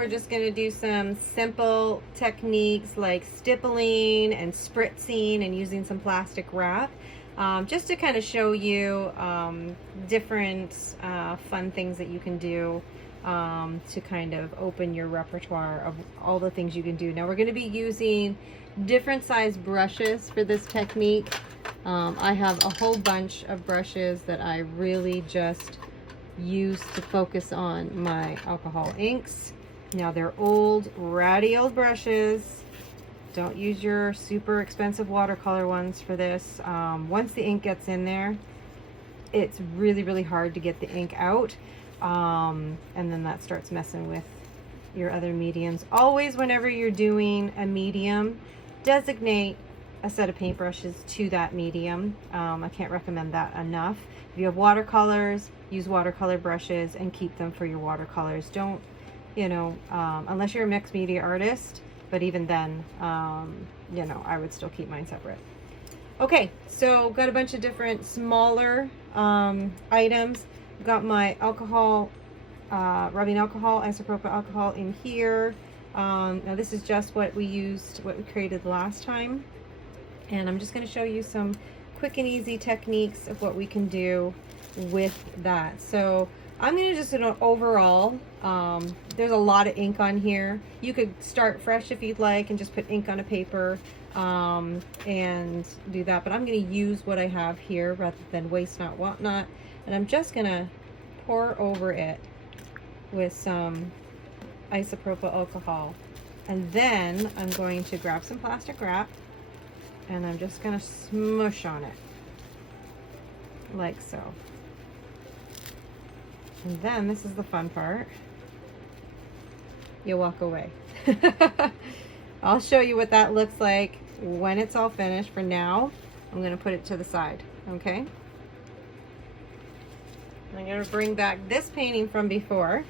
we're just going to do some simple techniques like stippling and spritzing and using some plastic wrap, just to kind of show you different fun things that you can do to kind of open your repertoire of all the things you can do. Now we're going to be using different size brushes for this technique. I have a whole bunch of brushes that I really just use to focus on my alcohol inks. Now they're old, ratty old brushes. Don't use your super expensive watercolor ones for this. Once the ink gets in there, it's really, really hard to get the ink out. And then that starts messing with your other mediums. Always, whenever you're doing a medium, designate a set of paintbrushes to that medium. I can't recommend that enough. If you have watercolors, use watercolor brushes and keep them for your watercolors. Don't, you know, unless you're a mixed media artist, but even then, you know, I would still keep mine separate. Okay, so got a bunch of different smaller items. Got my alcohol, rubbing alcohol, isopropyl alcohol in here. Now this is just what we used, what we created last time. And I'm just going to show you some quick and easy techniques of what we can do with that. So I'm going to just, overall, there's a lot of ink on here. You could start fresh if you'd like and just put ink on a paper and do that. But I'm going to use what I have here rather than waste not, want not. And I'm just going to pour over it with some isopropyl alcohol. And then I'm going to grab some plastic wrap and I'm just going to smush on it like so. And then this is the fun part. You walk away. I'll show you what that looks like when it's all finished. For now, I'm going to put it to the side, okay? I'm going to bring back this painting from before.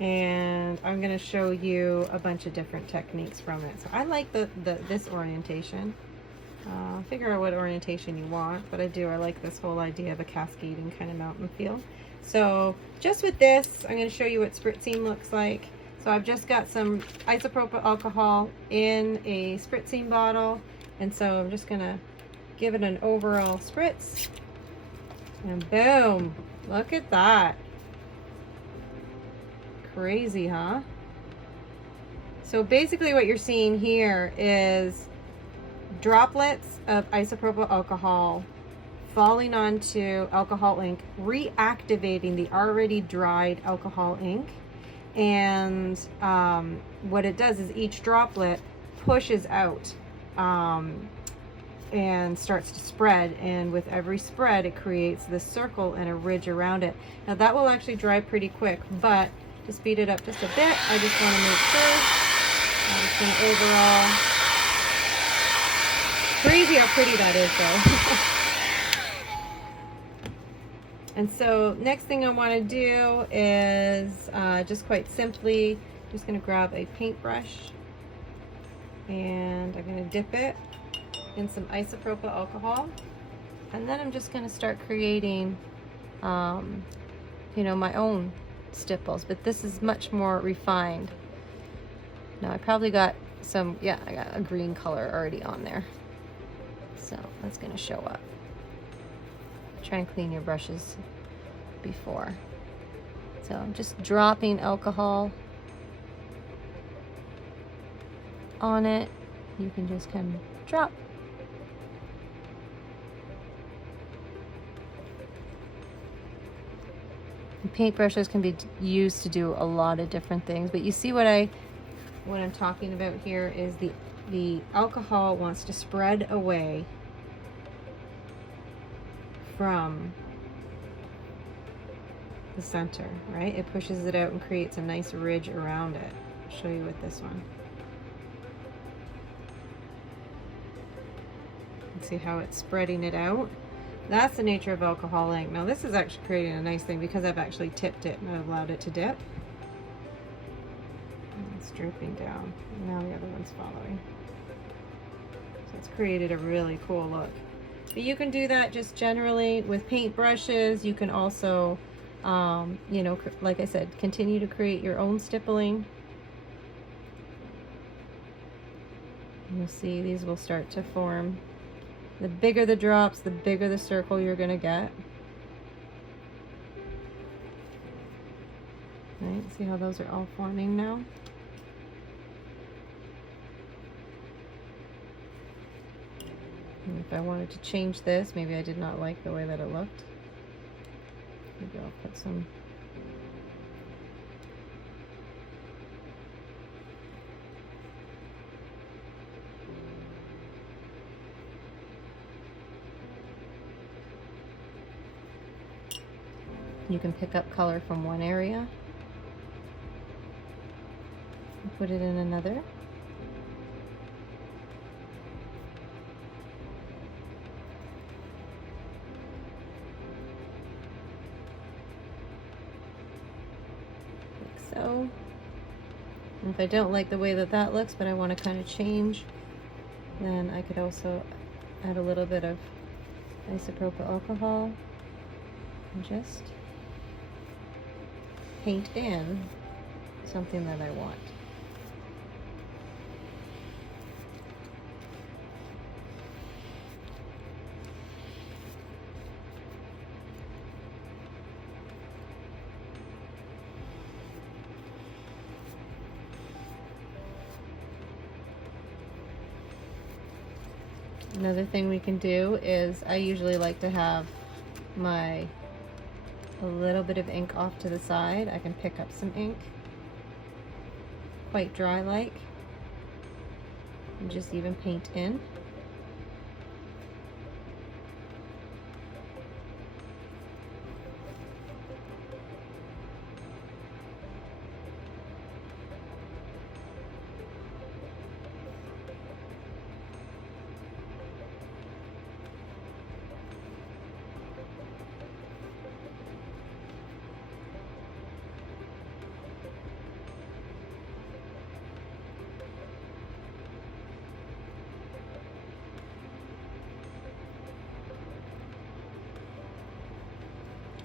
And I'm going to show you a bunch of different techniques from it. So I like this orientation. Figure out what orientation you want, but I like this whole idea of a cascading kind of mountain feel. So just with this, I'm going to show you what spritzing looks like. So I've just got some isopropyl alcohol in a spritzing bottle, and so I'm just going to give it an overall spritz, and boom, look at that. Crazy, huh? So basically what you're seeing here is droplets of isopropyl alcohol falling onto alcohol ink, reactivating the already dried alcohol ink. And what it does is each droplet pushes out and starts to spread, and with every spread it creates this circle and a ridge around it. Now that will actually dry pretty quick, but to speed it up just a bit, I just want to make sure. I'm just going to overall. Crazy how pretty that is though. And so next thing I want to do is just quite simply, just going to grab a paintbrush and I'm going to dip it in some isopropyl alcohol. And then I'm just going to start creating, you know, my own stipples, but this is much more refined. Now I probably got some, yeah, I got a green color already on there, so that's going to show up. Try and clean your brushes before. So I'm just dropping alcohol on it. You can just kind of drop. Paintbrushes can be used to do a lot of different things, but you see what I'm talking about here is the alcohol wants to spread away from the center, right? It pushes it out and creates a nice ridge around it. I'll show you with this one. See how it's spreading it out? That's the nature of alcohol ink. Now this is actually creating a nice thing because I've actually tipped it and I've allowed it to dip. And it's drooping down. Now the other one's following. So it's created a really cool look. But you can do that just generally with paint brushes. You can also You know, like I said, continue to create your own stippling. You'll see these will start to form. The bigger the drops, the bigger the circle you're gonna get. Right, see how those are all forming now? And if I wanted to change this, maybe I did not like the way that it looked. Maybe I'll put some. You can pick up color from one area and put it in another. Like so. And if I don't like the way that that looks, but I want to kind of change, then I could also add a little bit of isopropyl alcohol and just paint in something that I want. Another thing we can do is I usually like to have a little bit of ink off to the side. I can pick up some ink, quite dry like, and just even paint in.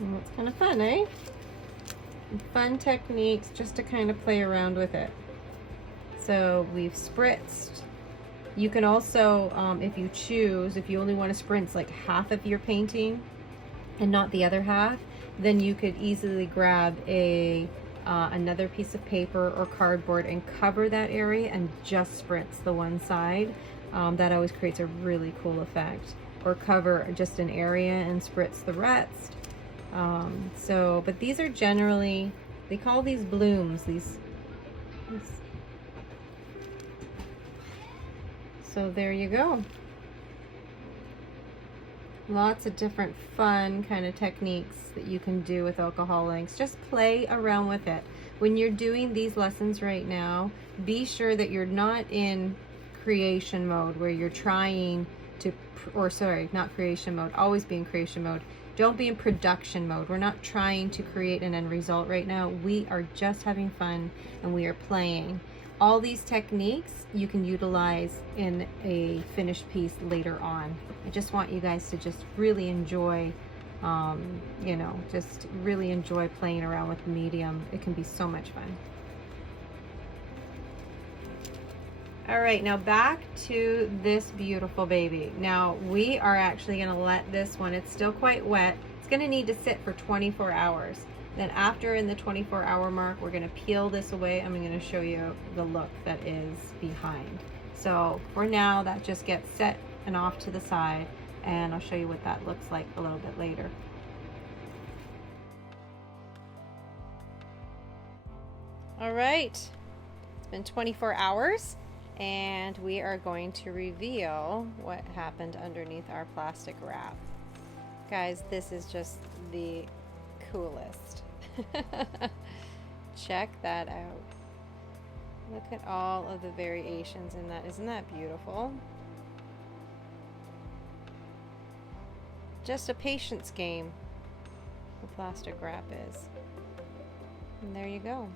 And it's kind of fun, eh? Fun techniques just to kind of play around with it. So we've spritzed. You can also, if you choose, if you only want to spritz like half of your painting and not the other half, then you could easily grab another piece of paper or cardboard and cover that area and just spritz the one side. That always creates a really cool effect. Or cover just an area and spritz the rest. But these are generally, they call these blooms, so there you go. Lots of different fun kind of techniques that you can do with alcohol inks. Just play around with it. When you're doing these lessons right now, be sure that you're not in creation mode where you're trying to, or sorry, not creation mode, always be in creation mode. Don't be in production mode. We're not trying to create an end result right now. We are just having fun and we are playing. All these techniques you can utilize in a finished piece later on. I just want you guys to just really enjoy, you know, just really enjoy playing around with the medium. It can be so much fun. All right, now back to this beautiful baby. Now we are actually gonna let this one, it's still quite wet. It's gonna need to sit for 24 hours. Then after in the 24-hour mark, we're gonna peel this away. I'm gonna show you the look that is behind. So for now, that just gets set and off to the side, and I'll show you what that looks like a little bit later. All right, it's been 24 hours. And we are going to reveal what happened underneath our plastic wrap. Guys, this is just the coolest. Check that out. Look at all of the variations in that. Isn't that beautiful? Just a patience game, the plastic wrap is. And there you go.